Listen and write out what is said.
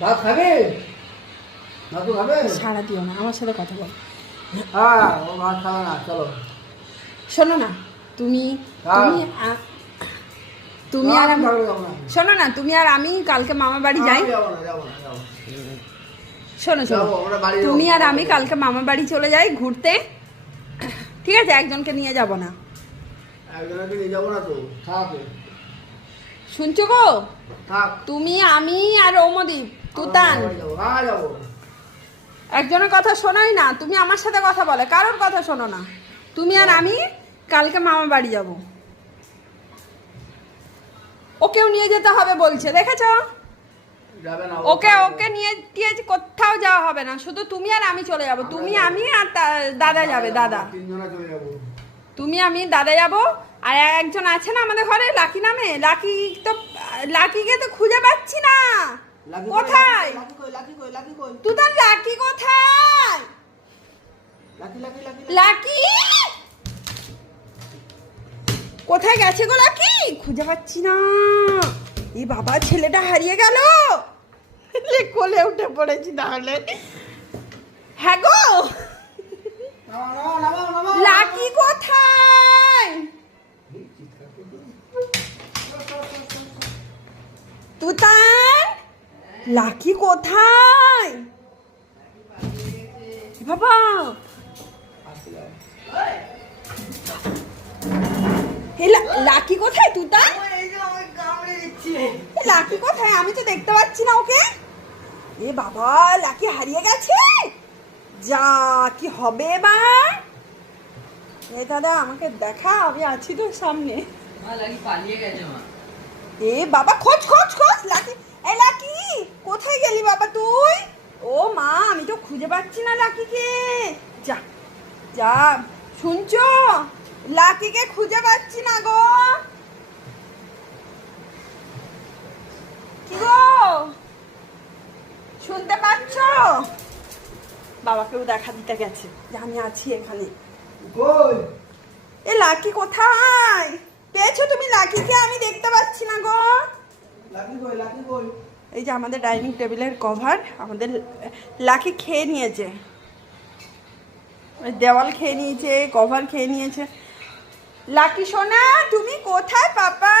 ভাত খাবে? ভাত খাবে? সারা দিও না, আমার সাথে কথা বল। হ্যাঁ, ও ভাত খাবে না, চলো। শোনো না, তুমি তুমি আর আমি, শোনো না, তুমি আর আমি কালকে মামার বাড়ি যাই। শোনো শোনো, তুমি আর আমি কালকে মামার বাড়ি চলে যাই ঘুরতে, ঠিক আছে? একজনকে নিয়ে যাব না, একজনকে নিয়ে যাবো না তো, থাকো। শুনছো গো? থাক। তুমি, আমি আর ঔমদীপ, তুতান, যাবো। একজনের কথা শোনোই না। তুমি আমার সাথে কথা বলে, কারোর কথা শোনো না। তুমি আর আমি কালকে মামার বাড়ি যাব। ওকেও নিয়ে যেতে হবে বলছে, দেখেছ? ওকে ওকে নিয়ে গিয়ে কোথাও যাওয়া হবে না, শুধু তুমি আর আমি চলে যাব। তুমি, আমি আর দাদা যাবে, দাদা। তুমি, আমি, দাদা যাব। আর একজন আছে না আমাদের ঘরে, লাকি নামে, লাকি তো, লাকিকে তো খুঁজে পাচ্ছি না। কোথায় তুই? তার লাকি কোথায়? লাকি কোথায় গেছে গো? লাকি খুঁজে পাচ্ছি না। এই বাবা, ছেলেটা হারিয়ে গেল। কোলে উঠে পড়েছি তাহলে। হ্যাঁ গো, লাকি কোথায়? তুতান, লাকি কোথায়? বাবা, লাকি কোথায়? তুতান, লাকি কোথায়? আমি তো দেখতে পাচ্ছি না ওকে। এ বাবা, লাকি হারিয়ে গেছে। যা, কি হবে এবার? এ দাদা, আমাকে দেখা, আমি আছি তো সামনে। এ বাবা, খোঁজ খোঁজ খোঁজ, লাকি। এই লাকি, কোথায় গেলি বাবা তুই? ও মা, আমি তো খুঁজে পাচ্ছি না লাকিকে। যা যা, শুনছো? লাকিকে খুঁজে পাচ্ছি না গো। কি গো, শুনতে পাচ্ছ? বাবাকেও দেখা দিতে গেছে যে আমি আছি এখানে। এ লাকি কোথায়? পেয়েছো তুমি লাকিকে? আমি দেখতে পাচ্ছি না গো। এই যে আমাদের ডাইনিং টেবিলের কভার, আমাদের লাকি খেয়ে নিয়েছে। দেওয়াল খেয়ে নিয়েছে, কভার খেয়ে নিয়েছে। লাকি সোনা, তুমি কোথায় পাপা?